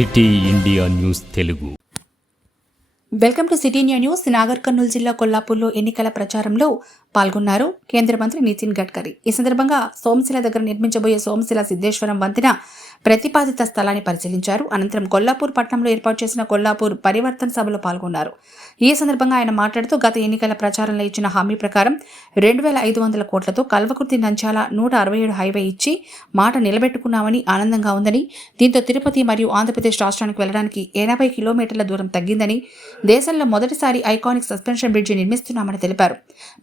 City India news Telugu. Welcome to city India news. Nagar Kurnool జిల్లా కొల్లాపూర్లో ఎన్నికల ప్రచారంలో పాల్గొన్నారు కేంద్ర మంత్రి నితిన్ గడ్కరీ. ఈ సందర్భంగా సోమశిల దగ్గర నిర్మించబోయే సోమశిల సిద్ధేశ్వరం వంతెన ప్రతిపాదిత స్థలాన్ని పరిశీలించారు. అనంతరం కొల్లాపూర్ పట్టణంలో ఏర్పాటు చేసిన కొల్లాపూర్ పరివర్తన సభలో పాల్గొన్నారు. ఈ సందర్భంగా ఆయన మాట్లాడుతూ గత ఎన్నికల ప్రచారంలో ఇచ్చిన హామీ ప్రకారం 2500 కోట్లతో కల్వకుర్తి నంద్యాల 167 హైవే ఇచ్చి మాట నిలబెట్టుకున్నామని ఆనందంగా ఉందని, దీంతో తిరుపతి మరియు ఆంధ్రప్రదేశ్ రాష్ట్రానికి వెళ్లడానికి 80 కిలోమీటర్ల దూరం తగ్గిందని, దేశంలో మొదటిసారి ఐకానిక్ సస్పెన్షన్ బ్రిడ్జి నిర్మిస్తున్నామని తెలిపారు.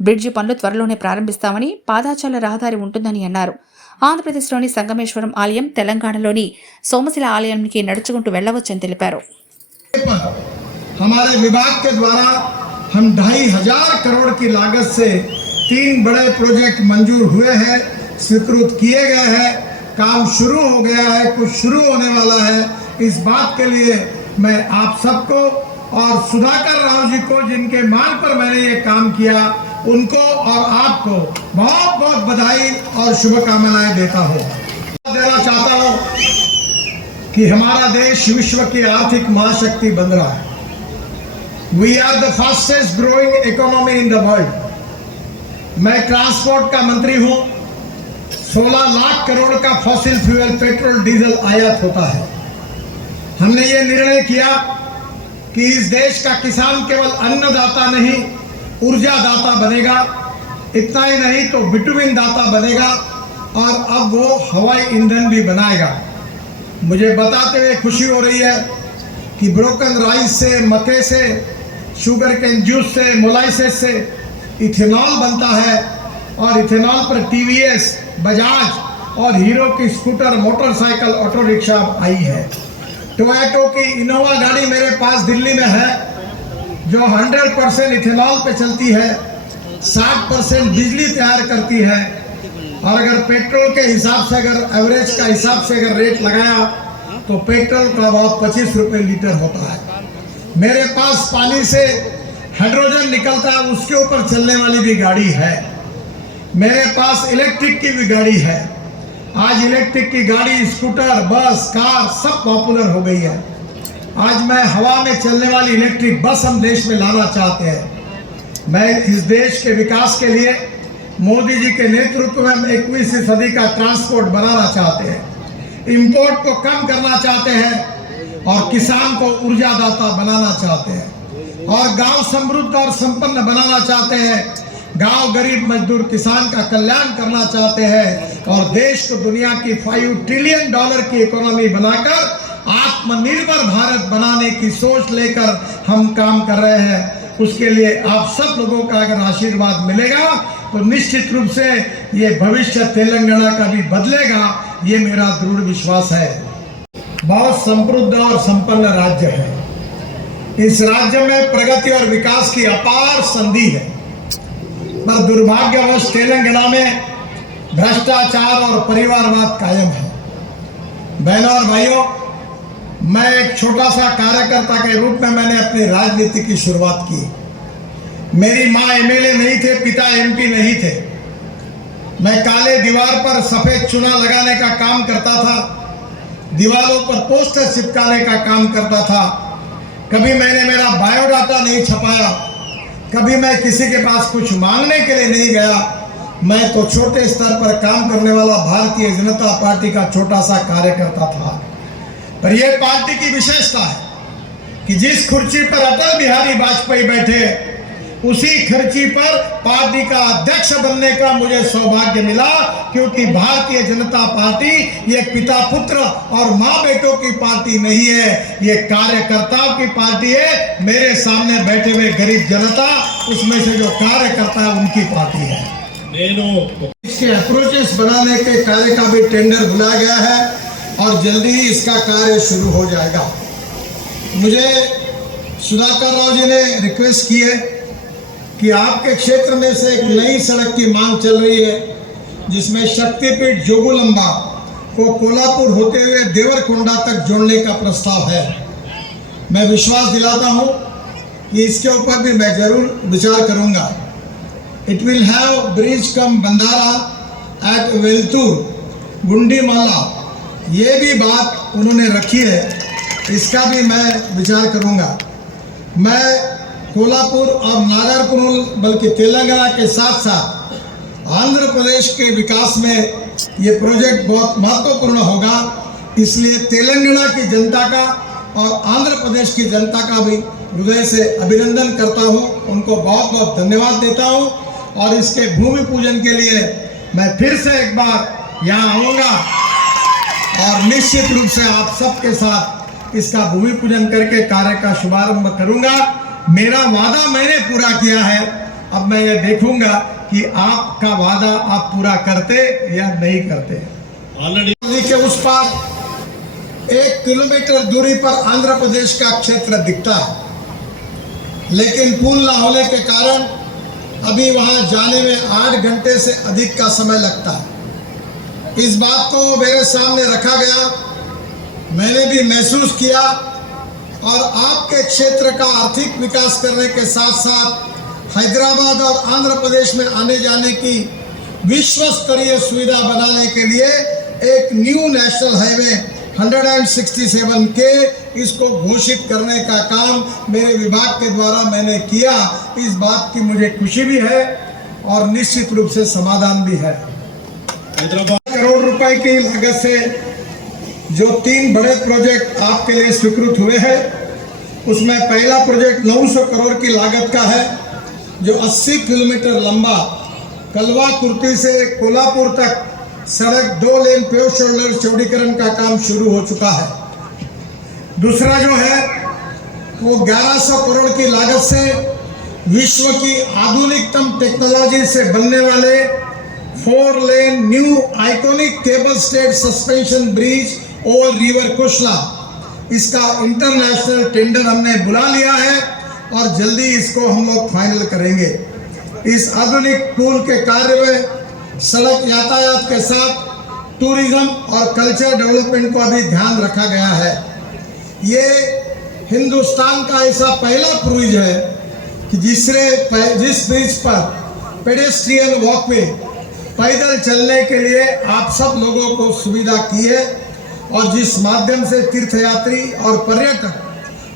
బ్రిడ్జి పనులు త్వరలోనే ప్రారంభిస్తామని, పాదాచాల రహదారి ఉంటుందని అన్నారు. ఆంధ్రప్రదేశ్లోని సంగమేశ్వరం ఆలయం, తెలంగాణలోని సోమశిల ఆలయానికి నడుచుకుంటూ వెళ్లవచ్చని తెలిపారు. हमारे विभाग के द्वारा हम 2500 करोड़ की लागत से 3 बड़े प्रोजेक्ट मंजूर हुए हैं, स्वीकृत किए गए हैं, काम शुरू हो गया है, कुछ शुरू होने वाला है. इस बात के लिए मैं आप सबको और सुधाकर राव जी को, जिनके मान पर मैंने ये काम किया, उनको और आपको बहुत बहुत बधाई और शुभकामनाएं देता हूँ. देना चाहता हूँ कि हमारा देश विश्व की आर्थिक महाशक्ति बन रहा है. We are the fastest growing economy in the world. मैं ट्रांसपोर्ट का मंत्री हूँ. 16 लाख करोड़ का फॉसिल फ्यूल पेट्रोल डीजल आयात होता है. हमने ये निर्णय किया कि इस देश का किसान केवल अन्नदाता नहीं, ऊर्जा दाता बनेगा. इतना ही नहीं तो बिटुमिन दाता बनेगा और अब वो हवाई ईंधन भी बनाएगा. मुझे बताते हुए खुशी हो रही है कि ब्रोकन राइस से, मक्के से, शुगर कैन जूस से, मोलाइसिस से इथेनॉल बनता है और इथेनॉल पर टीवीएस, बजाज और हीरो की स्कूटर, मोटरसाइकिल, ऑटो रिक्शा आई है. टोयोटो की इनोवा गाड़ी मेरे पास दिल्ली में है जो 100% इथेनॉल पे चलती है, 60% बिजली तैयार करती है. और अगर पेट्रोल के हिसाब से, अगर एवरेज का हिसाब से अगर रेट लगाया तो पेट्रोल का भाव 25 रुपये लीटर होता है. मेरे पास पानी से हाइड्रोजन निकलता है, उसके ऊपर चलने वाली भी गाड़ी है. मेरे पास इलेक्ट्रिक की भी गाड़ी है. आज इलेक्ट्रिक की गाड़ी, स्कूटर, बस, कार सब पॉपुलर हो गई है. आज मैं हवा में चलने वाली इलेक्ट्रिक बस हम देश में लाना चाहते हैं. मैं इस देश के विकास के लिए मोदी जी के नेतृत्व में हम 21वीं सदी का ट्रांसपोर्ट बनाना चाहते हैं. इंपोर्ट को कम करना चाहते हैं और किसान को ऊर्जादाता बनाना चाहते हैं और गांव समृद्ध और संपन्न बनाना चाहते हैं. गांव गरीब मजदूर किसान का कल्याण करना चाहते हैं और देश को दुनिया की $5 ट्रिलियन की इकोनॉमी बनाकर आत्मनिर्भर भारत बनाने की सोच लेकर हम काम कर रहे हैं. उसके लिए आप सब लोगों का अगर आशीर्वाद मिलेगा तो निश्चित रूप से ये भविष्य तेलंगाना का भी बदलेगा, ये मेरा दृढ़ विश्वास है. बहुत समृद्ध और संपन्न राज्य है. इस राज्य में प्रगति और विकास की अपार संधि है, पर दुर्भाग्यवश तेलंगाना में भ्रष्टाचार और परिवारवाद कायम है. बहनों और भाइयों, मैं एक छोटा सा कार्यकर्ता के रूप में मैंने अपनी राजनीति की शुरुआत की. मेरी माँ एमएलए नहीं थे, पिता एमपी नहीं थे. मैं काले दीवार पर सफेद चुना लगाने का काम करता था, दीवारों पर पोस्टर चिपकाने का काम करता था. कभी मैंने मेरा बायोडाटा नहीं छपाया, कभी मैं किसी के पास कुछ मांगने के लिए नहीं गया. मैं तो छोटे स्तर पर काम करने वाला भारतीय जनता पार्टी का छोटा सा कार्यकर्ता था. पर यह पार्टी की विशेषता है कि जिस कुर्सी पर अटल बिहारी वाजपेयी बैठे, उसी खर्ची पर पार्टी का अध्यक्ष बनने का मुझे सौभाग्य मिला, क्योंकि भारतीय जनता पार्टी ये पिता पुत्र और माँ बेटों की पार्टी नहीं है, ये कार्यकर्ताओं की पार्टी है. मेरे सामने बैठे हुए गरीब जनता, उसमें से जो कार्यकर्ता है उनकी पार्टी है. इसके अप्रोचेस बनाने के कार्य का भी टेंडर बुलाया गया है और जल्दी ही इसका कार्य शुरू हो जाएगा. मुझे सुधाकर राव जी ने रिक्वेस्ट की है कि आपके क्षेत्र में से एक नई सड़क की मांग चल रही है, जिसमें शक्तिपीठ जोगुलंबा को कोल्हापुर होते हुए देवरकोंडा तक जोड़ने का प्रस्ताव है. मैं विश्वास दिलाता हूं कि इसके ऊपर भी मैं जरूर विचार करूंगा. It will have bridge cum bandhara at Veltur Gundimala, ये भी बात उन्होंने रखी है. इसका भी मैं विचार करूंगा। मैं कोल्हापुर और नागरकर्नूल बल्कि तेलंगाना के साथ साथ आंध्र प्रदेश के विकास में ये प्रोजेक्ट बहुत महत्वपूर्ण होगा। इसलिए तेलंगाना की जनता का और आंध्र प्रदेश की जनता का भी हृदय से अभिनंदन करता हूँ, उनको बहुत बहुत धन्यवाद देता हूँ। और इसके भूमि पूजन के लिए मैं फिर से एक बार यहाँ आऊँगा और निश्चित रूप से आप सबके साथ इसका भूमि पूजन करके कार्य का शुभारंभ करूँगा। मेरा वादा मैंने पूरा किया है, अब मैं ये देखूंगा कि आपका वादा आप पूरा करते या नहीं करते। ऑलरेडी के उस पार 1 किलोमीटर दूरी पर आंध्र प्रदेश का क्षेत्र दिखता है, लेकिन पुल न होने के कारण अभी वहां जाने में 8 घंटे से अधिक का समय लगता है। इस बात को मेरे सामने रखा गया, मैंने भी महसूस किया और आपके क्षेत्र का आर्थिक विकास करने के साथ साथ हैदराबाद और आंध्र प्रदेश में आने जाने की विश्व स्तरीय सुविधा बनाने के लिए एक न्यू नेशनल हाईवे 167 के इसको घोषित करने का काम मेरे विभाग के द्वारा मैंने किया। इस बात की मुझे खुशी भी है और निश्चित रूप से समाधान भी है। हैदराबाद करोड़ रुपए की लागत से जो 3 बड़े प्रोजेक्ट आपके लिए स्वीकृत हुए हैं, उसमें पहला प्रोजेक्ट 900 करोड़ की लागत का है, जो 80 किलोमीटर लंबा कलवा कुर्ती से कोल्हापुर तक सड़क 2 लेन पेव शोल्डर चौड़ीकरण का काम शुरू हो चुका है। दूसरा जो है वो 1100 करोड़ की लागत से विश्व की आधुनिकतम टेक्नोलॉजी से बनने वाले 4 lane new iconic cable stayed suspension bridge over river Krishna, इसका इंटरनेशनल टेंडर हमने बुला लिया है और जल्दी इसको हम लोग फाइनल करेंगे। इस आधुनिक पुल के कार्य में सड़क यातायात के साथ टूरिज्म और कल्चर डेवलपमेंट को भी ध्यान रखा गया है। ये हिंदुस्तान का ऐसा पहला ब्रिज है कि जिस ब्रिज पर पेडेस्ट्रियन वॉकवे पैदल चलने के लिए आप सब लोगों को सुविधा की है और जिस माध्यम से तीर्थयात्री और पर्यटक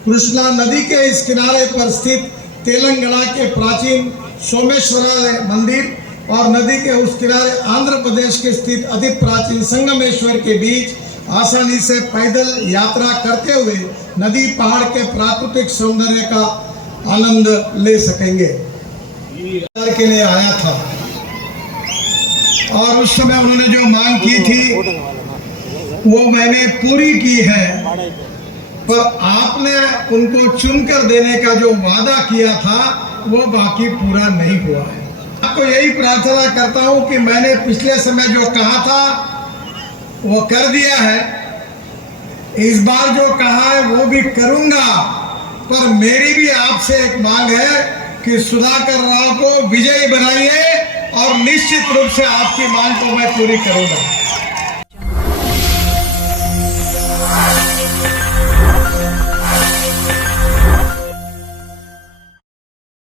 कृष्णा नदी के इस किनारे पर स्थित तेलंगाना के प्राचीन सोमेश्वरालय मंदिर और नदी के उस किनारे आंध्र प्रदेश के स्थित अति प्राचीन संगमेश्वर के बीच आसानी से पैदल यात्रा करते हुए नदी पहाड़ के प्राकृतिक सौंदर्य का आनंद ले सकेंगे। के लिए आया था और उस समय उन्होंने जो मांग की थी वो मैंने पूरी की है, पर आपने उनको चुनकर देने का जो वादा किया था वो बाकी पूरा नहीं हुआ है। आपको यही प्रार्थना करता हूं कि मैंने पिछले समय जो कहा था वो कर दिया है, इस बार जो कहा है वो भी करूंगा, पर मेरी भी आपसे एक मांग है कि सुधाकर राव को विजयी बनाइए और निश्चित रूप से आपकी मांग को मैं पूरी करूंगा।